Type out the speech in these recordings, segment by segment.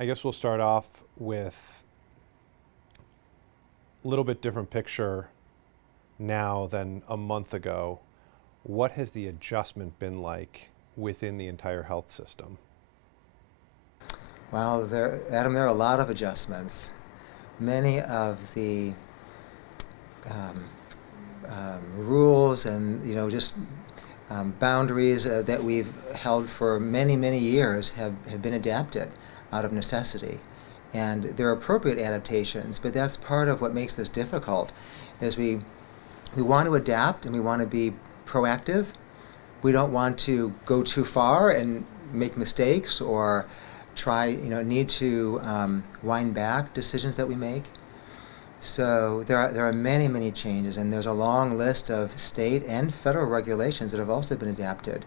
I guess we'll start off with a little bit different picture now than a month ago. What has the adjustment been like within the entire health system? Well, Adam, there are a lot of adjustments. Many of the um, rules and just boundaries that we've held for many, many years have been adapted out of necessity. And they're appropriate adaptations, but that's part of what makes this difficult, is we want to adapt and we want to be proactive. We don't want to go too far and make mistakes or need to wind back decisions that we make. So there are many, many changes, and there's a long list of state and federal regulations that have also been adapted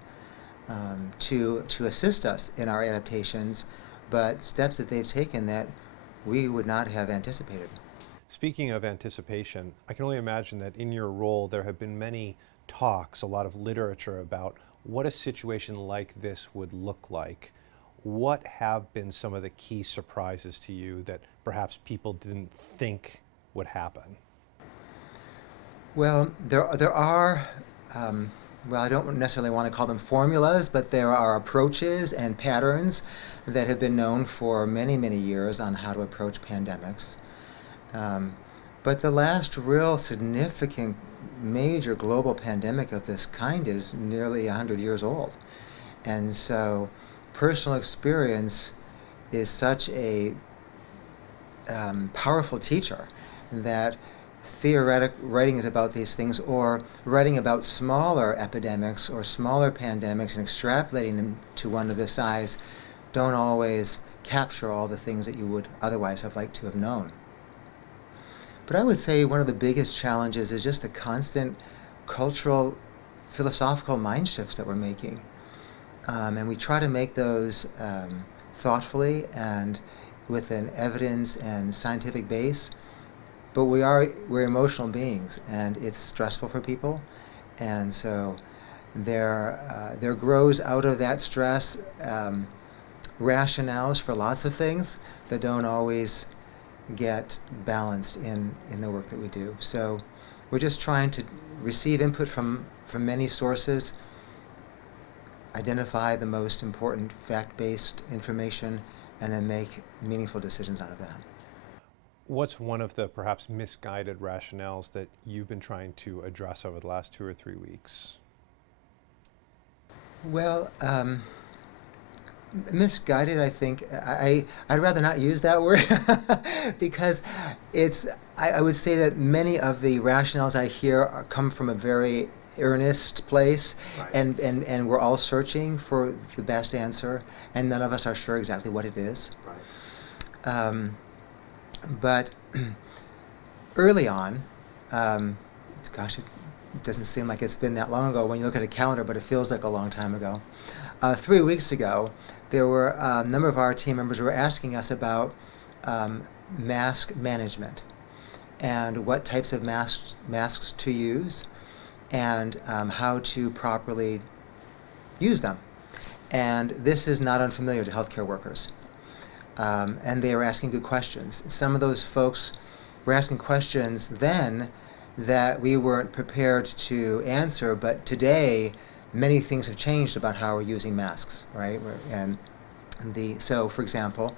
to assist us in our adaptations, but steps that they've taken that we would not have anticipated. Speaking of anticipation, I can only imagine that in your role there have been many talks, a lot of literature about what a situation like this would look like. What have been some of the key surprises to you that perhaps people didn't think would happen? Well, there are, I don't necessarily want to call them formulas, but there are approaches and patterns that have been known for many, many years on how to approach pandemics. But the last real significant major global pandemic of this kind is nearly 100 years old. And so personal experience is such a powerful teacher that theoretic writings about these things, or writing about smaller epidemics or smaller pandemics and extrapolating them to one of this size, don't always capture all the things that you would otherwise have liked to have known. But I would say one of the biggest challenges is just the constant cultural, philosophical mind shifts that we're making. And we try to make those thoughtfully and with an evidence and scientific base. But we're emotional beings, and it's stressful for people. And so there grows out of that stress rationales for lots of things that don't always get balanced in the work that we do. So we're just trying to receive input from many sources, identify the most important fact-based information, and then make meaningful decisions out of that. What's one of the perhaps misguided rationales that you've been trying to address over the last 2 or 3 weeks? Well, misguided, I think. I'd rather not use that word because I would say that many of the rationales I hear come from a very earnest place, Right. and we're all searching for the best answer, and none of us are sure exactly what it is. Right. But early on, gosh, it doesn't seem like it's been that long ago when you look at a calendar, but it feels like a long time ago. 3 weeks ago, there were a number of our team members who were asking us about mask management and what types of masks to use and how to properly use them. And this is not unfamiliar to healthcare workers. And they were asking good questions. Some of those folks were asking questions then that we weren't prepared to answer, but today many things have changed about how we're using masks, right? So, for example,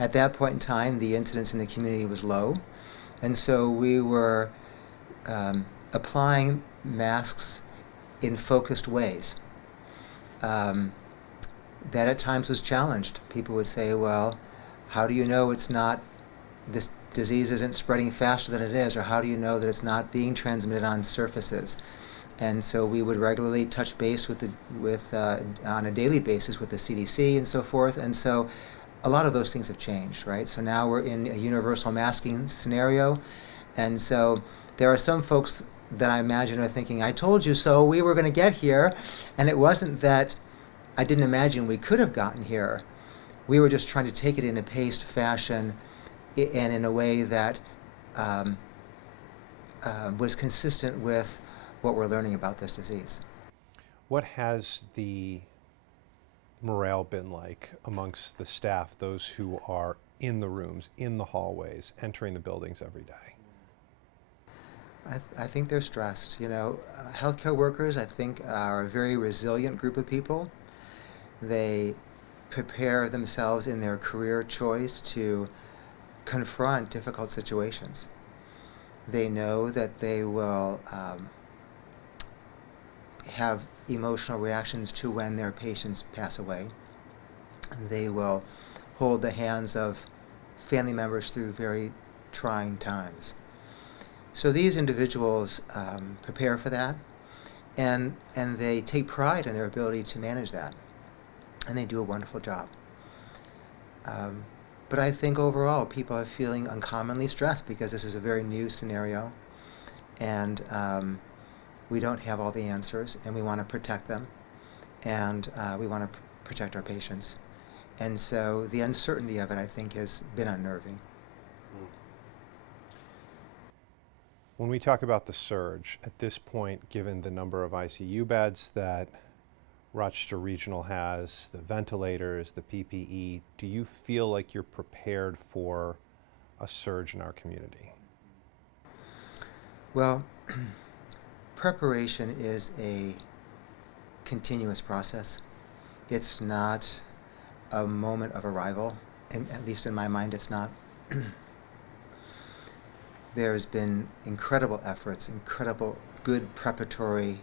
at that point in time, the incidence in the community was low, and so we were applying masks in focused ways. That at times was challenged. People would say, well, how do you know this disease isn't spreading faster than it is, or how do you know that it's not being transmitted on surfaces? And so we would regularly touch base on a daily basis with the CDC and so forth. And so a lot of those things have changed, right? So now we're in a universal masking scenario. And so there are some folks that I imagine are thinking, I told you so, we were going to get here. And it wasn't that I didn't imagine we could have gotten here. We were just trying to take it in a paced fashion and in a way that was consistent with what we're learning about this disease. What has the morale been like amongst the staff, those who are in the rooms, in the hallways, entering the buildings every day? I think they're stressed. Healthcare workers, I think, are a very resilient group of people. They prepare themselves in their career choice to confront difficult situations. They know that they will have emotional reactions to when their patients pass away. They will hold the hands of family members through very trying times. So these individuals prepare for that, and they take pride in their ability to manage that, and they do a wonderful job. But I think overall people are feeling uncommonly stressed because this is a very new scenario, and we don't have all the answers, and we want to protect them, and we want to protect our patients. And so the uncertainty of it, I think, has been unnerving. When we talk about the surge, at this point, given the number of ICU beds that Rochester Regional has, the ventilators, the PPE, do you feel like you're prepared for a surge in our community? Well, preparation is a continuous process. It's not a moment of arrival, and at least in my mind it's not. There's been incredible efforts, incredible good preparatory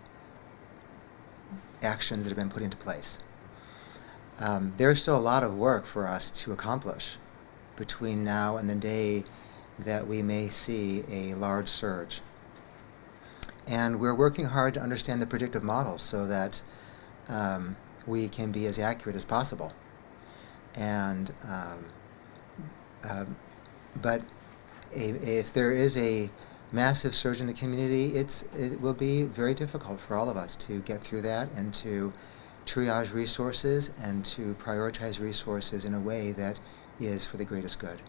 actions that have been put into place. There's still a lot of work for us to accomplish between now and the day that we may see a large surge. And we're working hard to understand the predictive models so that we can be as accurate as possible. And but if there is a massive surge in the community, it will be very difficult for all of us to get through that and to triage resources and to prioritize resources in a way that is for the greatest good.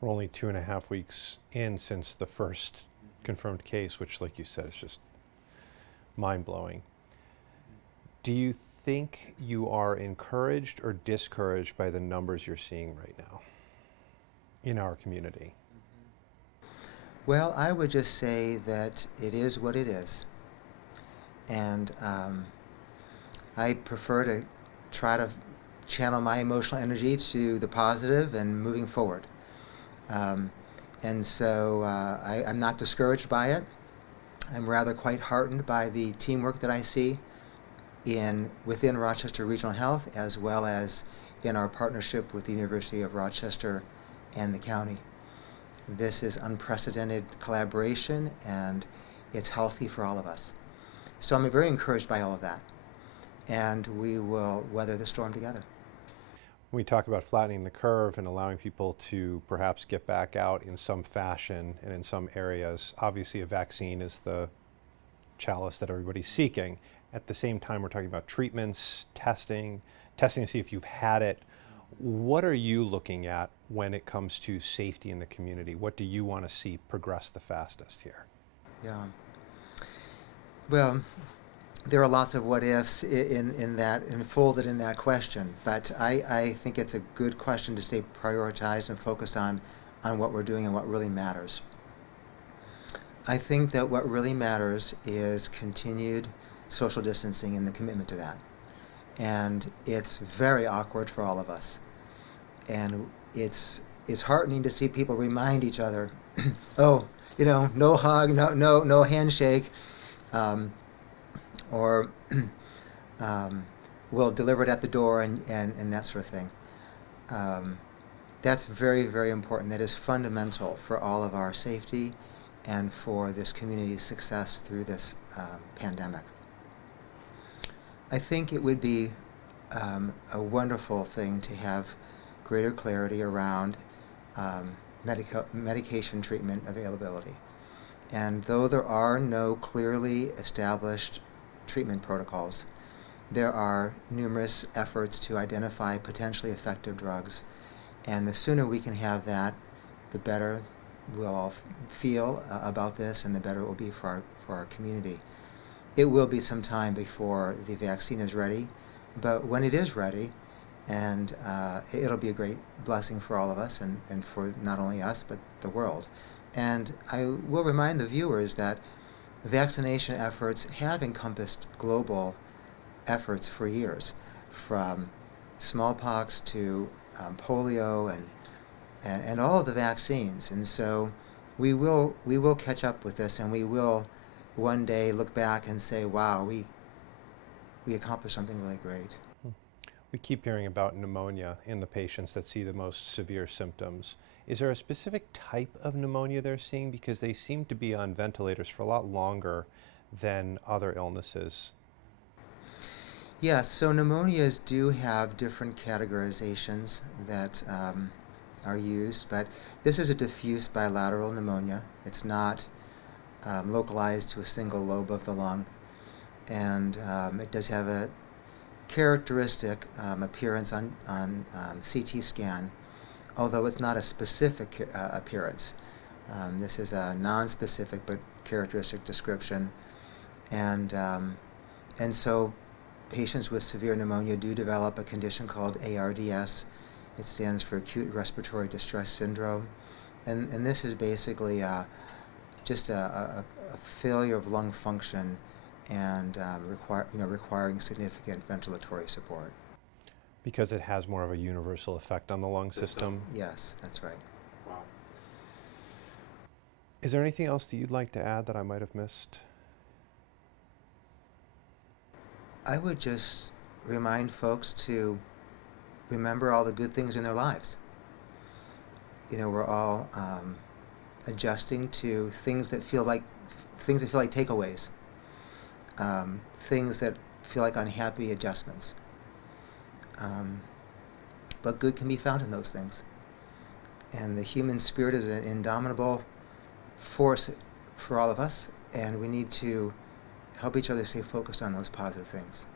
We're only 2.5 weeks in since the first confirmed case, which, like you said, is just mind-blowing. Do you think you are encouraged or discouraged by the numbers you're seeing right now in our community? Well, I would just say that it is what it is. And I prefer to try to channel my emotional energy to the positive and moving forward. And so I'm not discouraged by it. I'm rather quite heartened by the teamwork that I see within Rochester Regional Health, as well as in our partnership with the University of Rochester and the county. This is unprecedented collaboration, and it's healthy for all of us. So I'm very encouraged by all of that, and we will weather the storm together. When we talk about flattening the curve and allowing people to perhaps get back out in some fashion and in some areas, obviously a vaccine is the chalice that everybody's seeking. At the same time, we're talking about treatments, testing to see if you've had it. What are you looking at when it comes to safety in the community? What do you want to see progress the fastest here? Yeah. Well, there are lots of what ifs in that, enfolded in that question, but I think it's a good question to stay prioritized and focused on what we're doing and what really matters. I think that what really matters is continued social distancing and the commitment to that. And it's very awkward for all of us. And it's heartening to see people remind each other, oh, no hug, no handshake, or we'll deliver it at the door and that sort of thing. That's very, very important. That is fundamental for all of our safety and for this community's success through this pandemic. I think it would be a wonderful thing to have greater clarity around medication treatment availability. And though there are no clearly established treatment protocols, there are numerous efforts to identify potentially effective drugs. And the sooner we can have that, the better we'll all feel about this, and the better it will be for our community. It will be some time before the vaccine is ready, But when it is ready, and it'll be a great blessing for all of us, and for not only us, but the world. And I will remind the viewers that vaccination efforts have encompassed global efforts for years, from smallpox to polio and all of the vaccines. And so we will catch up with this, and we will one day look back and say, wow, we accomplished something really great. We keep hearing about pneumonia in the patients that see the most severe symptoms. Is there a specific type of pneumonia they're seeing? Because they seem to be on ventilators for a lot longer than other illnesses. Yes, so pneumonias do have different categorizations that are used, but this is a diffuse bilateral pneumonia. It's not localized to a single lobe of the lung, and it does have a characteristic appearance on CT scan, although it's not a specific appearance. This is a non-specific but characteristic description, and so patients with severe pneumonia do develop a condition called ARDS. It stands for acute respiratory distress syndrome, and this is basically just a failure of lung function and requiring significant ventilatory support. Because it has more of a universal effect on the lung system? Yes, that's right. Is there anything else that you'd like to add that I might have missed? I would just remind folks to remember all the good things in their lives. We're all adjusting to things that feel like takeaways, things that feel like unhappy adjustments. But good can be found in those things. And the human spirit is an indomitable force for all of us, and we need to help each other stay focused on those positive things.